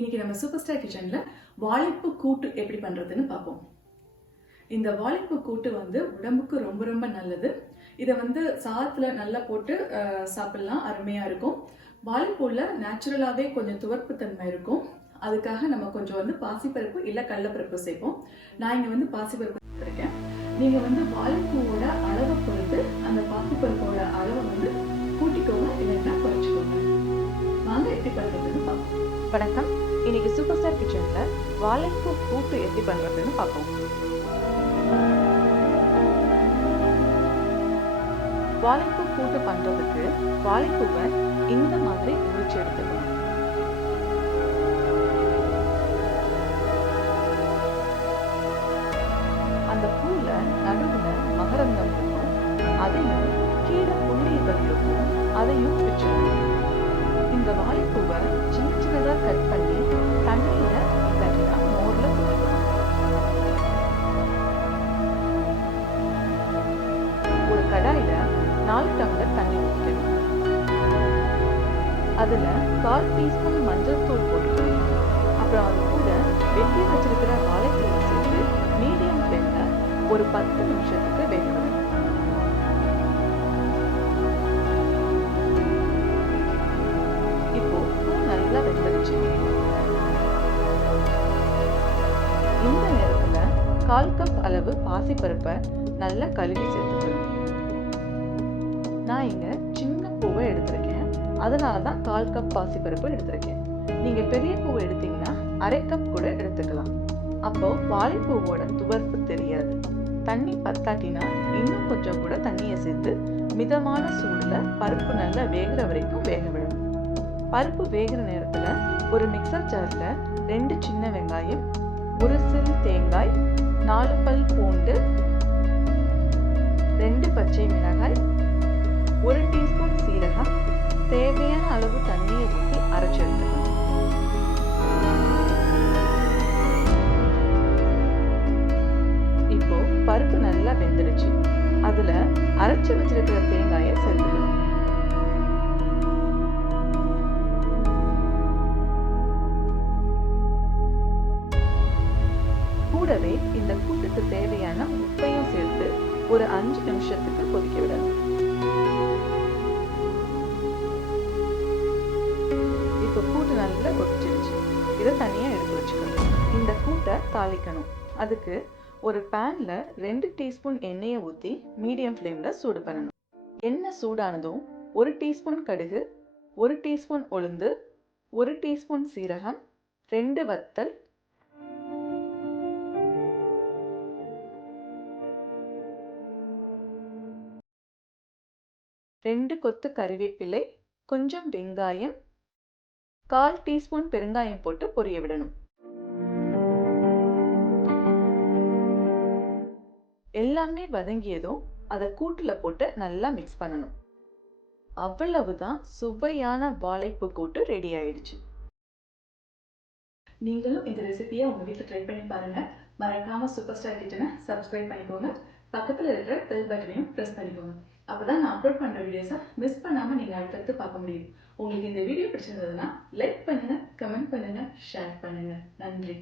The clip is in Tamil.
இன்னைக்கு நம்ம சூப்பர் ஸ்டார் கிச்சன்ல வாழைப்பூ கூட்டு எப்படி பண்றதுன்னு பார்ப்போம். இந்த வாழைப்பூ கூட்டு உடம்புக்கு ரொம்ப ரொம்ப நல்லது. இதை சாதத்துல நல்லா போட்டு சாப்பிடலாம், அருமையா இருக்கும். வாழைப்பூல நேச்சுரலாவே கொஞ்சம் துவர்ப்பு தன்மை இருக்கும். அதுக்காக நம்ம கொஞ்சம் பாசிப்பருப்பு இல்ல கடலைப்பருப்பு சேர்ப்போம். நான் இங்க பாசிப்பருப்பு சேர்த்திருக்கேன். நீங்க வாழைப்பூவோட அளவை பொறுத்து அந்த பாசிப்பருப்போட அளவை கூட்டிக்கோங்க, இல்லைன்னா குறைச்சிக்கோங்க. வாங்க எப்படி பண்றதுன்னு பார்ப்போம். வணக்கம். இன்னைக்கு சூப்பர் ஸ்டார் கிச்சன்ல வாழைப்பூ கூட்டு எப்படி பண்றதுன்னு பார்ப்போம். வாழைப்பூ கூட்டு பண்றதுக்கு வாழைப்பூவை இந்த மாதிரி உரிச்சு எடுத்துக்கணும். அந்த பூல நடுவுல மகரந்தம் இருக்கும், அதையும் கீழே புள்ளிகள் இருக்கும், அதையும் பிரிச்சிடணும். இந்த வாழைப்பூவை சின்ன சின்னதா கட் பண்ணி தண்ணியில இல்லைன்னா மோர்ல போட்டுக்கணும். ஒரு கடாயில 4 டம்ளர் தண்ணி ஊற்றிக்கணும். அதுல 1/4 டீஸ்பூன் மஞ்சள் தூள் போட்டுக்கணும். அப்புறம் அது கூட வெட்டி வச்சிருக்கிற வாழைப்பூவை சேர்த்து மீடியம் ஃப்ளேம்ல ஒரு 10 நிமிஷத்துக்கு வேகணும். நல்லா வெந்துருச்சு. இந்த நேரத்துல 1/4 கப் அளவு பாசிப்பருப்பை நல்லா கழுவி சேர்த்துக்கணும். நான் இங்க சின்ன பூவை எடுத்திருக்கேன், அதனாலதான் 1/4 கப் பாசிப்பருப்பு எடுத்திருக்கேன். நீங்க பெரிய பூவை எடுத்தீங்கன்னா 1/2 கப் கூட எடுத்துக்கலாம். அப்போ வாழைப்பூவோட துவர்ப்பு தெரியாது. தண்ணி பத்தாட்டினா இன்னும் கொஞ்சம் கூட தண்ணியை சேர்த்து மிதமான சூடுல பருப்பு நல்லா வேகிற வரைக்கும் வேக விடணும். பருப்பு வேகிற நேரத்துல ஒரு மிக்சர் ஜார்ல 2 சின்ன வெங்காயம், 1 சில் தேங்காய், 4 பல் பூண்டு, 2 பச்சை மிளகாய், 1 டீஸ்பூன் சீரகம், தேவையான அளவு தண்ணியை ஊற்றி அரைச்சு எடுத்துக்கணும். இப்போ பருப்பு நல்லா வெந்துடுச்சு. அதுல அரைச்சு வச்சிருக்கிற தேங்காயை சேர்த்துக்கணும். கூடவே இந்த கூட்டுக்கு தேவையான உப்பையும் சேர்த்து ஒரு 5 நிமிஷத்துக்கு கொதிக்க விடணும். இப்போ கூட்டு நல்லா கொதிச்சிருச்சு. இதை தனியா எடுத்து வச்சுக்கணும். இந்த கூட்டை தாளிக்கணும். அதுக்கு ஒரு பேன்ல 2 டீஸ்பூன் எண்ணெயை ஊற்றி மீடியம் ஃப்ளேம்ல சூடு பண்ணணும். எண்ணெய் சூடானதும் 1 டீஸ்பூன் கடுகு, 1 டீஸ்பூன் உளுந்து, 1 டீஸ்பூன் சீரகம், 2 வத்தல், 2 கொத்து கறிவேப்பிலை, கொஞ்சம் வெங்காயம், 1/4 டீஸ்பூன் பெருங்காயம் போட்டு பொரிய விடணும். எல்லாமே வதங்கியதும் அதை கூட்டுல போட்டு நல்லா மிக்ஸ் பண்ணணும். அவ்வளவுதான், சுவையான வாழைப்பூ கூட்டு ரெடி ஆயிடுச்சு. நீங்களும் இந்த ரெசிபியை உங்க வீட்டில் ட்ரை பண்ணி பாருங்க. மறக்காம சூப்பர் ஸ்டார் கிச்சனை சப்ஸ்கிரைப் பண்ணிக்கோங்க. பக்கத்துல இருக்கிற பெல் பட்டனையும் ப்ரெஸ் பண்ணிக்கோங்க. அப்பதான் நான் அப்லோட் பண்ற வீடியோஸை மிஸ் பண்ணாம நீங்க அடுத்தடுத்து பார்க்க முடியும். உங்களுக்கு இந்த வீடியோ பிடிச்சிருந்ததுன்னா லைக் பண்ணுங்க, கமெண்ட் பண்ணுங்க, ஷேர் பண்ணுங்க. நன்றி.